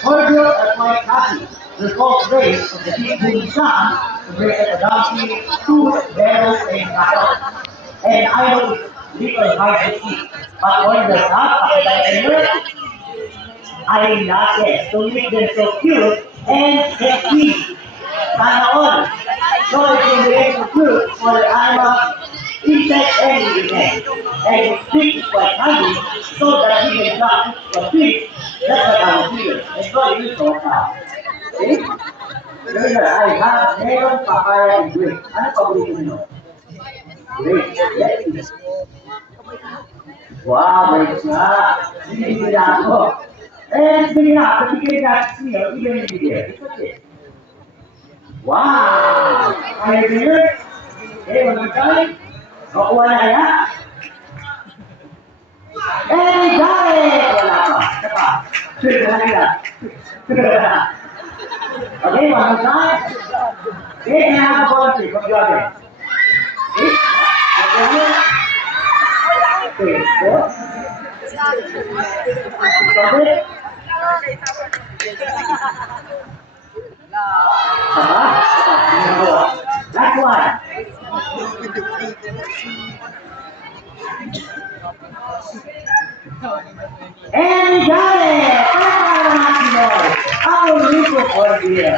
Cordial at quite happy. The false race of the deep sun to break a donkey, two bells and cattle. And I know it's little hard to see, but on the top of the finger, I love it to make them so cute and sexy. Sana all. So I can relate to fruit for animals, insects, and everything. And the stick is quite handy so that he can jump the fish. That's what I was here. And so it is so far. Okay? Later, I have melon, papaya, and grape. Ano paborito nyo? Grape. Yes. Wow, grapes nga. Binibili ako. Eh, sige na. Patigil natin niyo. Ilan yung bigay? It's okay. Wow! Kaya dinner? Eh, magkakay? Nakuha na kaya? Eh, got it! Wala pa. Saka. Sige na nila. Sige na. Okay, magkakay? Eh, nakakabonsi. Pag-jogging. Eh? Okay? Okay, so? Okay? Last one. And we got it! Our Rico for beer.